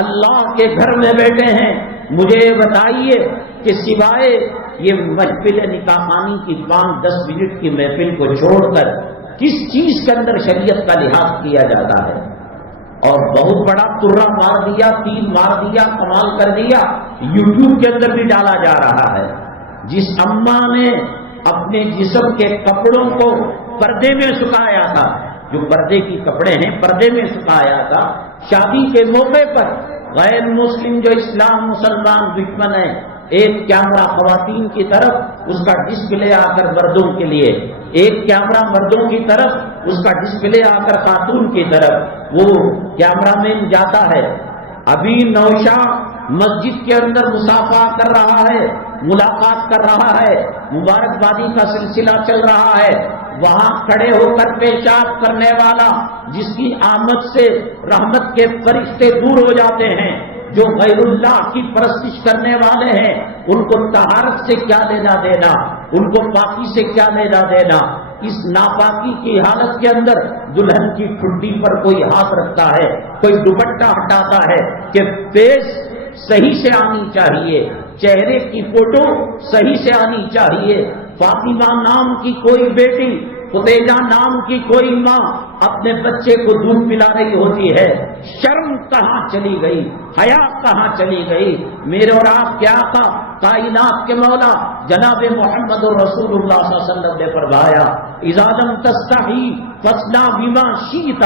اللہ کے گھر میں بیٹھے ہیں، مجھے بتائیے کہ سوائے یہ محفل نکاح خوانی کی 5-10 منٹ کی محفل کو چھوڑ کر کس چیز کے اندر شریعت کا لحاظ کیا جاتا ہے؟ اور بہت بڑا ترا مار دیا، تین مار دیا، کمال کر دیا، یوٹیوب کے اندر بھی ڈالا جا رہا ہے۔ جس اماں نے اپنے جسم کے کپڑوں کو پردے میں سکھایا تھا، جو پردے کی کپڑے ہیں پردے میں سکھایا تھا، شادی کے موقع پر غیر مسلم جو اسلام مسلمان دشمن ہیں، ایک کیمرہ خواتین کی طرف، اس کا ڈسپلے آ کر مردوں کے لیے، ایک کیمرہ مردوں کی طرف، اس کا ڈسپلے آ کر خاتون کی طرف، وہ کیمرہ مین جاتا ہے۔ ابھی نوشا مسجد کے اندر مصافحہ کر رہا ہے، ملاقات کر رہا ہے، مبارکبادی کا سلسلہ چل رہا ہے، وہاں کھڑے ہو کر پیشاب کرنے والا، جس کی آمد سے رحمت کے فرشتے دور ہو جاتے ہیں، جو غیر اللہ کی پرستش کرنے والے ہیں، ان کو طہارت سے کیا لینا دینا، ان کو پاکی سے کیا لینا دینا۔ اس ناپاکی کی حالت کے اندر دلہن کی ٹھڈی پر کوئی ہاتھ رکھتا ہے، کوئی دوپٹہ ہٹاتا ہے کہ فیس صحیح سے آنی چاہیے، چہرے کی فوٹو صحیح سے آنی چاہیے۔ فاطمہ نام کی کوئی بیٹی، خدیجہ نام کی کوئی ماں اپنے بچے کو دودھ پلا رہی ہوتی ہے، شرم کہاں چلی گئی، حیا کہاں چلی گئی؟ میرے اور آپ کیا تھا؟ کائنات کے مولا جناب محمد رسول اللہ صلی اللہ علیہ وسلم نے فرمایا، اذا لم تستحی فاصنع بما شئت،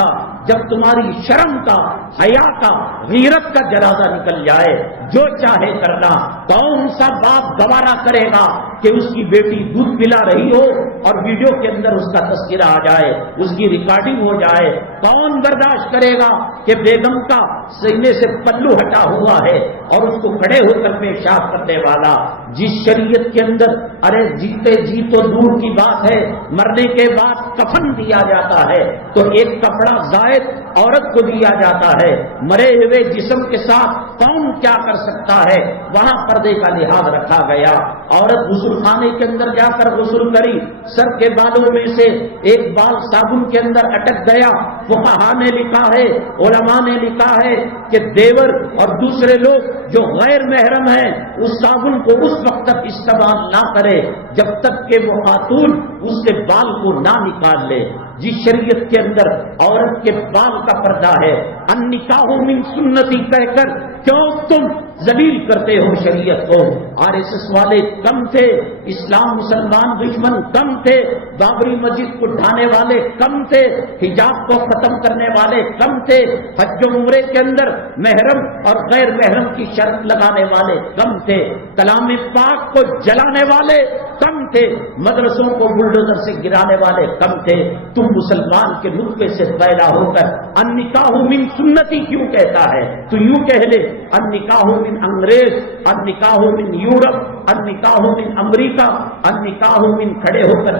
جب تمہاری شرم کا، حیا کا، غیرت کا جنازہ نکل جائے، جو چاہے کرنا۔ کون سا باپ گوارا کرے گا کہ اس کی بیٹی دودھ پلا رہی ہو اور ویڈیو کے اندر اس کا تذکرہ آ جائے، اس کی ریکارڈنگ ہو جائے؟ کون برداشت کرے گا کہ بیگم کا سینے سے پلو ہٹا ہوا ہے اور اس کو کھڑے ہو کر پیشاب کرنے والا؟ جس شریعت کے اندر ارے جیتے جی تو دور کی بات ہے، مرنے کے بعد کفن دیا جاتا ہے تو ایک کپڑا زائد عورت کو دیا جاتا ہے، مرے ہوئے جسم کے ساتھ کون کیا کر سکتا ہے؟ وہاں پردے کا لحاظ رکھا گیا۔ عورت غسل خانے کے اندر جا کر غسل کری، سر کے بالوں میں سے ایک بال صابن کے اندر اٹک گیا، فقہا نے لکھا ہے، علماء نے لکھا ہے کہ دیور اور دوسرے لوگ جو غیر محرم ہیں اس صابن کو اس وقت تک استعمال نہ کرے جب تک کہ وہ خاتون اس کے بال کو نہ نکال لے۔ جس شریعت کے اندر عورت کے بال کا پردہ ہے، النکاح من سنتی کہہ کر کیوں تم ذلیل کرتے ہو شریعت کو؟ RSS والے کم تھے، اسلام مسلمان دشمن کم تھے، بابری مسجد کو ڈھانے والے کم تھے، حجاب کو ختم کرنے والے کم تھے، حج و عمرے کے اندر محرم اور غیر محرم کی شرط لگانے والے کم تھے، کلام پاک کو جلانے والے کم تھے، مدرسوں کو بلڈوزر سے گرانے والے کم تھے۔ تم مسلمان کے نطفے سے پیدا ہو کر النکاح من سنتی کیوں کہتا ہے؟ تو یوں کہہ لے النکاح من انگریز، النکاح من یورپ، النکاح من امریکہ، النکاح من کھڑے ہو کر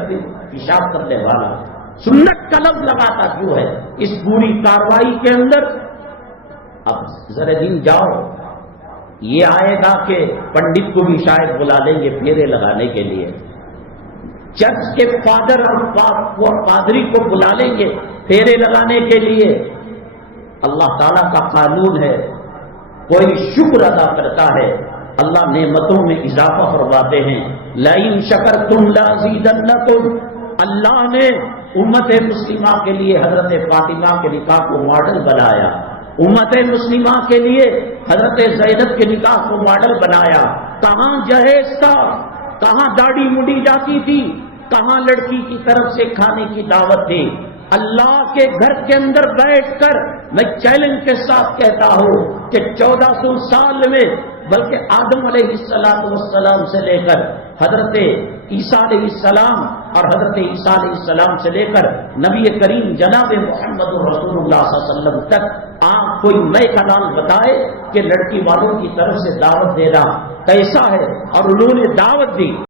پیشاب کرنے والا۔ سنت کا لفظ لگاتا کیوں ہے اس پوری کاروائی کے اندر؟ اب ذرا دن جاؤ، یہ آئے گا کہ پنڈت کو بھی شاید بلا لیں گے پھیرے لگانے کے لیے، چرچ کے فادر اور پادری کو بلا لیں گے پھیرے لگانے کے لیے۔ اللہ تعالیٰ کا قانون ہے، کوئی شکر ادا کرتا ہے اللہ نعمتوں میں اضافہ فرماتے ہیں۔ لئن شکرتم لازیدنکم، اللہ نے امت مسلمہ کے لیے حضرت فاطمہ کے نکاح کو ماڈل بنایا، امت مسلمہ کے لیے حضرت زینب کے نکاح کو ماڈل بنایا۔ کہاں جہیز تھا، کہاں داڑھی مڈی جاتی تھی، کہاں لڑکی کی طرف سے کھانے کی دعوت تھی؟ اللہ کے گھر کے اندر بیٹھ کر میں چیلنج کے ساتھ کہتا ہوں کہ 1400 سال میں، بلکہ آدم علیہ السلام سے لے کر حضرت عیسیٰ علیہ السلام اور حضرت عیسیٰ علیہ السلام سے لے کر نبی کریم جناب محمد رسول اللہ صلی اللہ علیہ وسلم تک آپ کوئی نئے کلام بتائے کہ لڑکی والوں کی طرف سے دعوت دینا کیسا ہے، اور انہوں نے دعوت دی۔